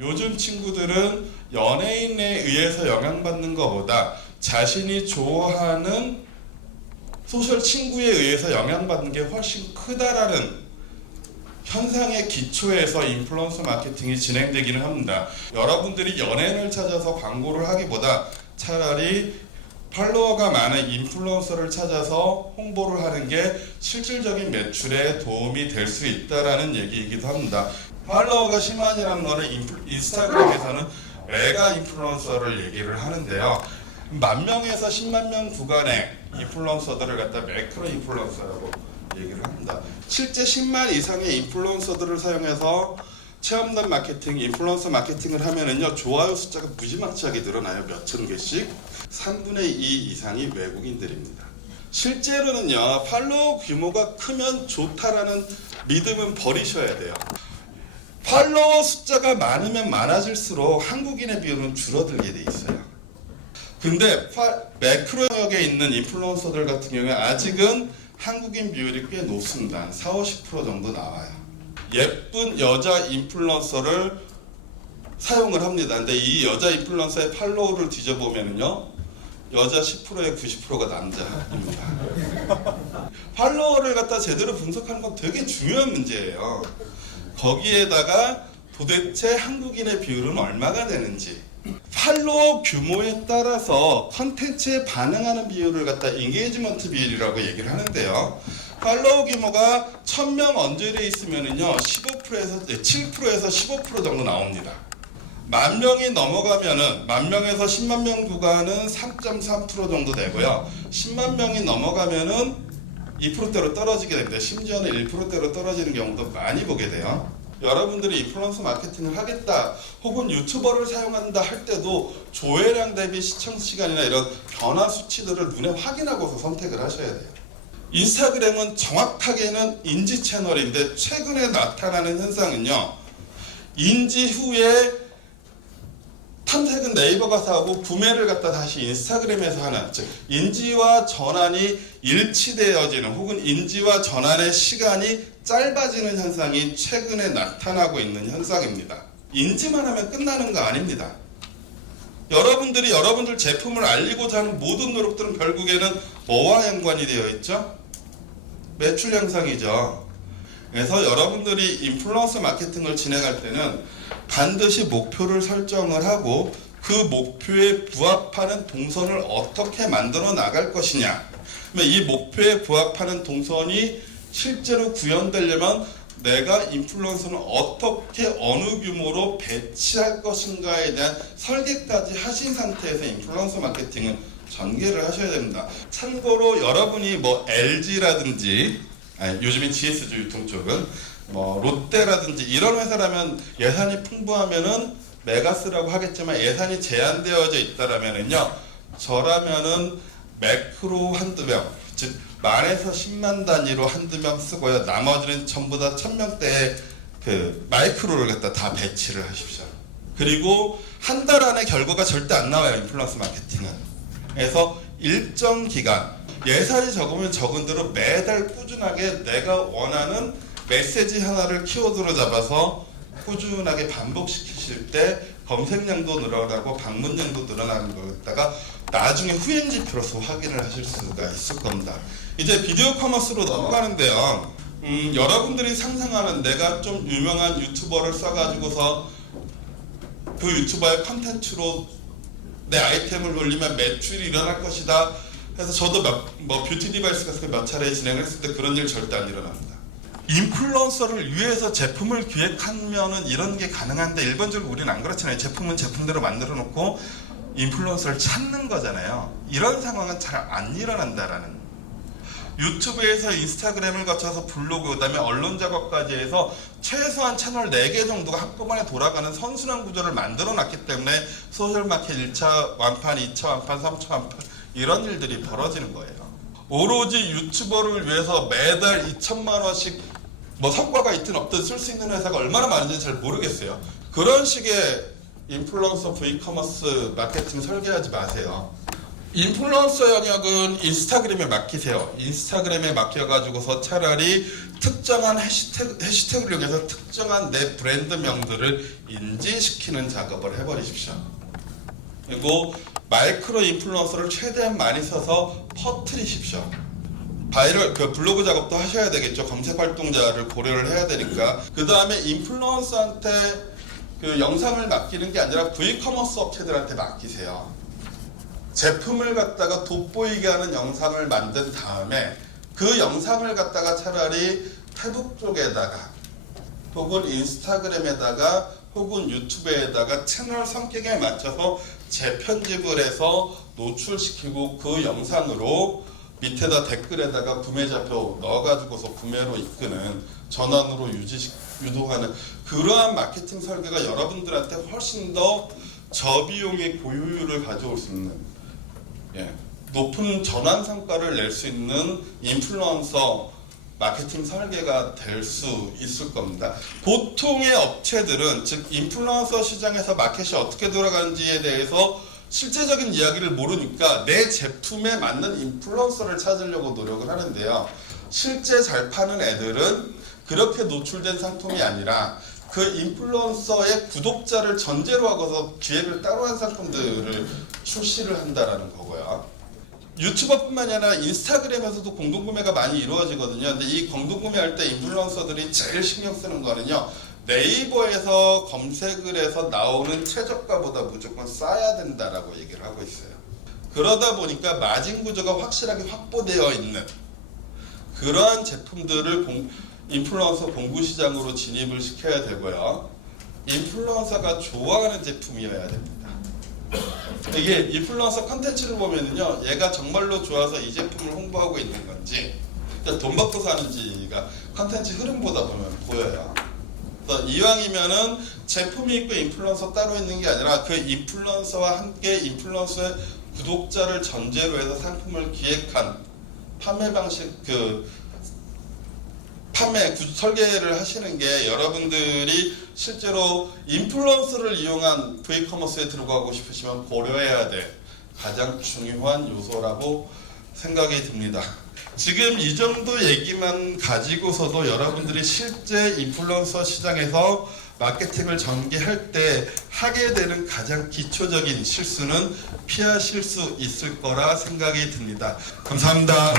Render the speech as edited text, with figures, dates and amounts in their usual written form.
요즘 친구들은 연예인에 의해서 영향받는 것보다 자신이 좋아하는 소셜 친구에 의해서 영향받는 게 훨씬 크다라는 현상의 기초에서 인플루언서 마케팅이 진행되기는 합니다. 여러분들이 연예인을 찾아서 광고를 하기보다 차라리 팔로워가 많은 인플루언서를 찾아서 홍보를 하는 게 실질적인 매출에 도움이 될 수 있다라는 얘기이기도 합니다. 팔로워가 10만이라는 거는 인스타그램에서는 메가 인플루언서를 얘기를 하는데요. 10,000명에서 10만 명 구간의 인플루언서들을 갖다 매크로 인플루언서라고 얘기를 합니다. 실제 10만 이상의 인플루언서들을 사용해서 체험단 마케팅, 인플루언서 마케팅을 하면은요, 좋아요 숫자가 무지막지하게 늘어나요. 몇천 개씩. 3분의 2 이상이 외국인들입니다. 실제로는요, 팔로워 규모가 크면 좋다라는 믿음은 버리셔야 돼요. 팔로워 숫자가 많으면 많아질수록 한국인의 비율은 줄어들게 돼 있어요. 근데 매크로 영역에 있는 인플루언서들 같은 경우에 아직은 한국인 비율이 꽤 높습니다. 한 40, 50% 정도 나와요. 예쁜 여자 인플루언서를 사용을 합니다. 근데 이 여자 인플루언서의 팔로우를 뒤져보면요, 여자 10%에 90%가 남자입니다. 팔로워를 갖다 제대로 분석하는 건 되게 중요한 문제예요. 거기에다가 도대체 한국인의 비율은 얼마가 되는지, 팔로워 규모에 따라서 컨텐츠에 반응하는 비율을 갖다 인게이지먼트 비율이라고 얘기를 하는데요. 팔로워 규모가 1000명 언저리에 있으면은요, 7%에서 15% 정도 나옵니다. 10,000명이 넘어가면은 10,000명에서 10만 명 구간은 3.3% 정도 되고요. 10만 명이 넘어가면은 2%대로 떨어지게 됩니다. 심지어는 1%대로 떨어지는 경우도 많이 보게 돼요. 여러분들이 인플루언서 마케팅을 하겠다 혹은 유튜버를 사용한다 할 때도 조회량 대비 시청 시간이나 이런 변화 수치들을 눈에 확인하고서 선택을 하셔야 돼요. 인스타그램은 정확하게는 인지 채널인데 최근에 나타나는 현상은요, 인지 후에 탐색은 네이버가 사고 구매를 갖다 다시 인스타그램에서 하는, 즉 인지와 전환이 일치되어지는 혹은 인지와 전환의 시간이 짧아지는 현상이 최근에 나타나고 있는 현상입니다. 인지만 하면 끝나는 거 아닙니다. 여러분들이 여러분들 제품을 알리고자 하는 모든 노력들은 결국에는 뭐와 연관이 되어 있죠? 매출 향상이죠. 그래서 여러분들이 인플루언서 마케팅을 진행할 때는 반드시 목표를 설정을 하고 그 목표에 부합하는 동선을 어떻게 만들어 나갈 것이냐, 이 목표에 부합하는 동선이 실제로 구현되려면 내가 인플루언서는 어떻게 어느 규모로 배치할 것인가에 대한 설계까지 하신 상태에서 인플루언서 마케팅은 전개를 하셔야 됩니다. 참고로 여러분이 뭐 LG라든지 요즘엔 GS죠, 유통 쪽은 뭐 롯데라든지 이런 회사라면 예산이 풍부하면은 메가스라고 하겠지만 예산이 제한되어져 있다라면은요, 저라면은 매크로 한두 명, 즉 만에서 10만 단위로 한두 명 쓰고요. 나머지는 전부 다 1000명대의 그 마이크로를 갖다 다 배치를 하십시오. 그리고 한 달 안에 결과가 절대 안 나와요, 인플루언서 마케팅은. 그래서 일정 기간, 예산이 적으면 적은 대로 매달 꾸준하게 내가 원하는 메시지 하나를 키워드로 잡아서 꾸준하게 반복시키실 때 검색량도 늘어나고 방문량도 늘어나는 거다가 나중에 후행 지표로서 확인을 하실 수가 있을 겁니다. 이제 비디오 커머스로 넘어가는데요. 여러분들이 상상하는 내가 좀 유명한 유튜버를 써가지고서 그 유튜버의 컨텐츠로 내 아이템을 올리면 매출이 일어날 것이다 해서 저도 뷰티 디바이스 같은 거 몇 차례 진행을 했을 때 그런 일 절대 안 일어납니다. 인플루언서를 위해서 제품을 기획하면은 이런 게 가능한데 일반적으로 우리는 안 그렇잖아요. 제품은 제품대로 만들어 놓고 인플루언서를 찾는 거잖아요. 이런 상황은 잘 안 일어난다라는. 유튜브에서 인스타그램을 거쳐서 블로그, 그다음에 언론 작업까지 해서 최소한 채널 4개 정도가 한꺼번에 돌아가는 선순환 구조를 만들어 놨기 때문에 소셜마켓 1차 완판, 2차 완판, 3차 완판 이런 일들이 벌어지는 거예요. 오로지 유튜버를 위해서 매달 2천만 원씩 뭐 성과가 있든 없든 쓸 수 있는 회사가 얼마나 많은지 잘 모르겠어요. 그런 식의 인플루언서 V커머스 마케팅 설계하지 마세요. 인플루언서 영역은 인스타그램에 맡기세요. 인스타그램에 맡겨가지고서 차라리 특정한 해시태그를 이용해서 특정한 내 브랜드명들을 인지시키는 작업을 해버리십시오. 그리고 마이크로 인플루언서를 최대한 많이 써서 퍼뜨리십시오. 바이럴 블로그 작업도 하셔야 되겠죠. 검색 활동자를 고려를 해야 되니까. 그 다음에 인플루언서한테 영상을 맡기는 게 아니라 V커머스 업체들한테 맡기세요. 제품을 갖다가 돋보이게 하는 영상을 만든 다음에 그 영상을 갖다가 차라리 페북 쪽에다가 혹은 인스타그램에다가 혹은 유튜브에다가 채널 성격에 맞춰서 재편집을 해서 노출시키고 그 영상으로 밑에다 댓글에다가 구매자표 넣어가지고서 구매로 이끄는 전환으로 유도하는 그러한 마케팅 설계가 여러분들한테 훨씬 더 저비용의 고효율을 가져올 수 있는 높은 전환 성과를 낼 수 있는 인플루언서 마케팅 설계가 될 수 있을 겁니다. 보통의 업체들은 즉 인플루언서 시장에서 마켓이 어떻게 돌아가는지에 대해서 실제적인 이야기를 모르니까 내 제품에 맞는 인플루언서를 찾으려고 노력을 하는데요. 실제 잘 파는 애들은 그렇게 노출된 상품이 아니라 그 인플루언서의 구독자를 전제로 하고서 기획을 따로 한 상품들을 출시를 한다라는 거고요. 유튜버뿐만이 아니라 인스타그램에서도 공동구매가 많이 이루어지거든요. 근데 이 공동구매할 때 인플루언서들이 제일 신경 쓰는 거는요. 네이버에서 검색을 해서 나오는 최저가보다 무조건 싸야 된다라고 얘기를 하고 있어요. 그러다 보니까 마진 구조가 확실하게 확보되어 있는 그러한 제품들을 인플루언서 공구 시장으로 진입을 시켜야 되고요. 인플루언서가 좋아하는 제품이어야 됩니다. 이게 인플루언서 컨텐츠를 보면은요, 얘가 정말로 좋아서 이 제품을 홍보하고 있는 건지, 돈 받고 사는지가 컨텐츠 흐름보다 보면 보여요. 그래서 이왕이면은 제품이 있고 인플루언서 따로 있는 게 아니라 그 인플루언서와 함께 인플루언서의 구독자를 전제로 해서 상품을 기획한 판매 방식, 판매 설계를 하시는 게 여러분들이 실제로 인플루언서를 이용한 V커머스에 들어가고 싶으시면 고려해야 될 가장 중요한 요소라고 생각이 듭니다. 지금 이 정도 얘기만 가지고서도 여러분들이 실제 인플루언서 시장에서 마케팅을 전개할 때 하게 되는 가장 기초적인 실수는 피하실 수 있을 거라 생각이 듭니다. 감사합니다.